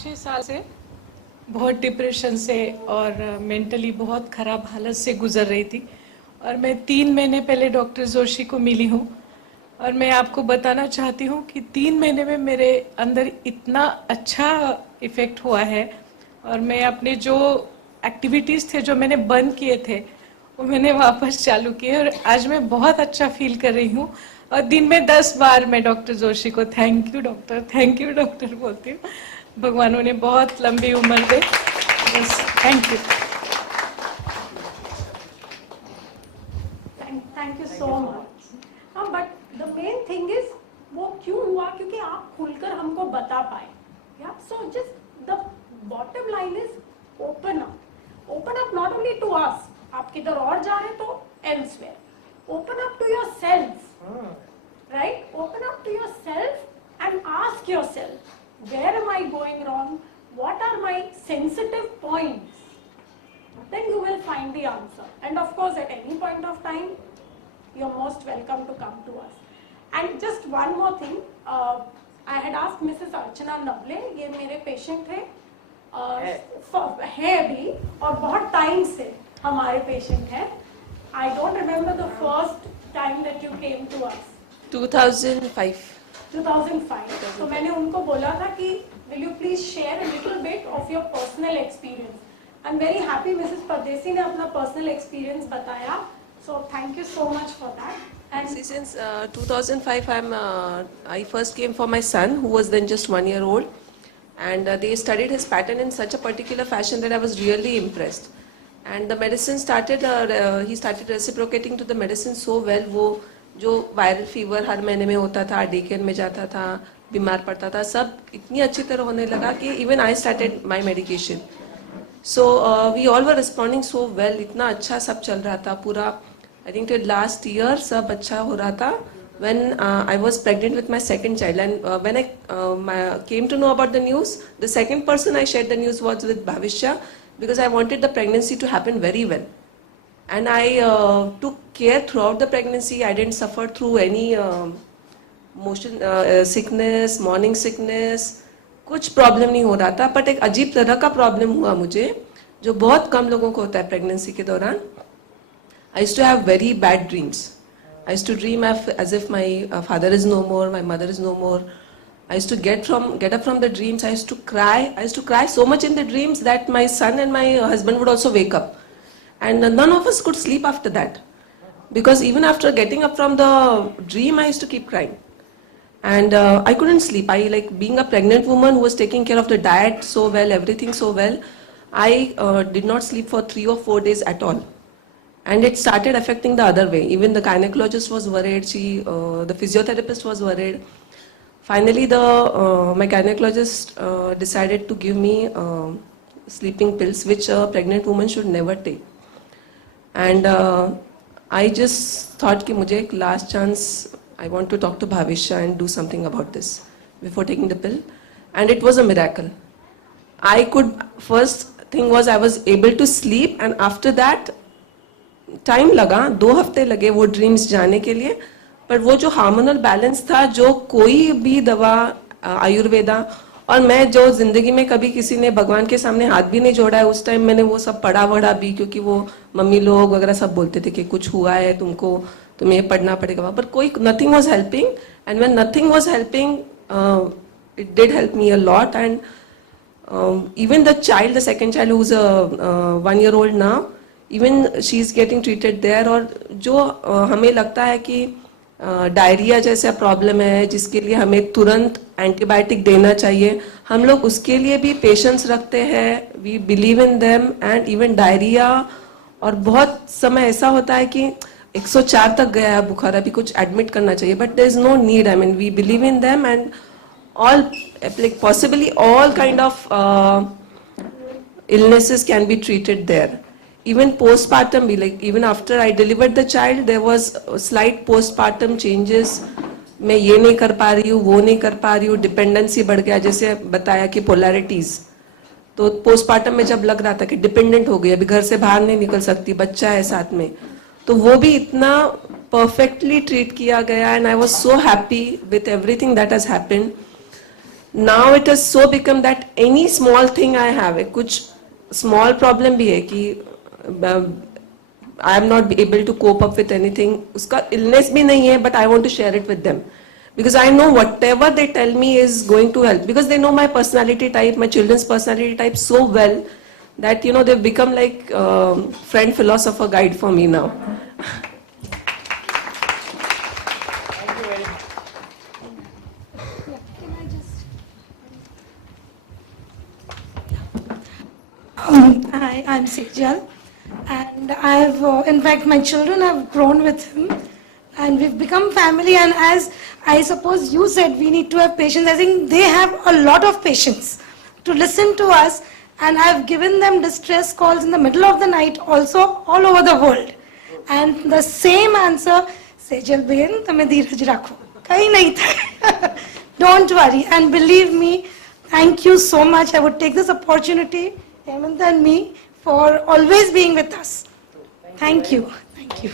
5-6 साल से बहुत डिप्रेशन से और मेंटली बहुत ख़राब हालत से गुजर रही थी और मैं 3 महीने पहले डॉक्टर जोशी को मिली हूँ और मैं आपको बताना चाहती हूँ कि 3 महीने में मेरे अंदर इतना अच्छा इफ़ेक्ट हुआ है और मैं अपने जो एक्टिविटीज़ थे जो मैंने बंद किए थे वो मैंने वापस चालू किए और आज मैं बहुत अच्छा फील कर रही हूँ और दिन में 10 बार मैं डॉक्टर जोशी को थैंक यू डॉक्टर बोलती हूँ। भगवान उन्हें बहुत लंबी उम्र दे, बस thank you. Thank you so much. हाँ, but the main thing is वो क्यों हुआ, क्योंकि आप खुलकर हमको बता पाए। या so just the bottom line is open up not only to us, आप किधर और जा रहे तो elsewhere, open up to yourself, right? Open up to yourself and ask yourself, where am I going wrong, what are my sensitive points, then you will find the answer. And of course at any point of time you're most welcome to come to us. And just one more thing, I had asked Mrs. Archana Navle, ये मेरे patient थे, है अभी और बहुत time से हमारे patient हैं. I don't remember the first time that you came to us. 2005. 2005. तो मैंने उनको बोला था कि will you please share a little bit of your personal experience. I'm very happy Mrs. Pardeshi ने अपना personal experience बताया. So thank you so much for that. And See, since 2005, I first came for my son, who was then just 1 year old, and they studied his pattern in such a particular fashion that I was really impressed. And the medicine started, he started reciprocating to the medicine so well. वो जो viral fever हर महीने में होता था, day care में जाता था, बीमार पड़ता था, सब इतनी अच्छी तरह होने लगा कि even I started my medication. So we all were responding so well, इतना अच्छा सब चल रहा था पूरा. I think till last year सब अच्छा हो रहा था. when I was pregnant with my second child, and when I came to know about the news, the second person I shared the news was with Bhavishya, because I wanted the pregnancy to happen very well. And I took care throughout the pregnancy. I didn't suffer through any motion sickness, morning sickness. कुछ problem नहीं हो रहा था, but एक अजीब तरह का problem हुआ मुझे, जो बहुत कम लोगों को होता है प्रेगनेंसी के दौरान. I used to have very bad dreams. I used to dream as if my father is no more, my mother is no more. I used to get up from the dreams. I used to cry so much in the dreams that my son and my husband would also wake up. And none of us could sleep after that. Because even after getting up from the dream, I used to keep crying. And I couldn't sleep. Being a pregnant woman who was taking care of the diet so well, everything so well, I did not sleep for 3 or 4 days at all. And it started affecting the other way. Even the gynecologist was worried. The physiotherapist was worried. Finally, my gynecologist decided to give me sleeping pills, which a pregnant woman should never take. And I just thought कि मुझे एक last chance, I want to talk to Bhavishya and do something about this before taking the pill. And it was a miracle. First thing was I was able to sleep, and after that time लगा, 2 हफ्ते लगे वो dreams जाने के लिए. पर वो जो हार्मोनल बैलेंस था, जो कोई भी दवा, आयुर्वेदा, और मैं जो जिंदगी में कभी किसी ने भगवान के सामने हाथ भी नहीं जोड़ा है, उस टाइम मैंने वो सब पढ़ा वढ़ा भी, क्योंकि वो मम्मी लोग वगैरह सब बोलते थे कि कुछ हुआ है तुमको, तुम्हें ये पढ़ना पड़ेगा, पर कोई nothing was helping. And when nothing was helping, it did help me a lot. And even the child, the second child who is 1 year old now, even she is getting treated there. और जो हमें लगता है कि diarrhoea जैसा problem है जिसके लिए हमें तुरंत एंटीबायोटिक देना चाहिए, हम लोग उसके लिए भी पेशेंस रखते हैं. We believe in them. And even diarrhoea, और बहुत समय ऐसा होता है कि 104 तक गया है बुखार, अभी कुछ एडमिट करना चाहिए, but there is no need. I mean we believe in them, and all possibly all kind of illnesses can be treated there. Even postpartum, even after I delivered the child, there was slight postpartum changes. मैं ये नहीं कर पा रही हूँ, वो नहीं कर पा रही हूँ, डिपेंडेंसी बढ़ गया, जैसे बताया कि पोलैरिटीज. तो पोस्टपार्टम में जब लग रहा था कि डिपेंडेंट हो गई, अभी घर से बाहर नहीं निकल सकती, बच्चा है साथ में, तो वो भी इतना परफेक्टली ट्रीट किया गया. And I was so happy with everything that has happened. Now it has so become that any small thing I have, कुछ small problem भी है कि I am not able to cope up with anything. उसका illness भी नहीं है, but I want to share it with them. Because I know whatever they tell me is going to help. Because they know my personality type, my children's personality type so well that, you know, they've become like friend, philosopher, guide for me now. Thank you very much. Hi, I'm Sejal, and I've, in fact, my children have grown with him, and we've become family. And as I suppose you said, we need to have patience. I think they have a lot of patience to listen to us, and I've given them distress calls in the middle of the night, also all over the world. And the same answer, Sejal Bein, tame dheeraj rakho. Kahin nahi tha. Don't worry, and believe me, thank you so much. I would take this opportunity, Hemant and me, for always being with us. Thank you. Thank you.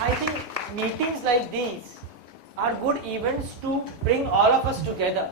I think meetings like these are good events to bring all of us together.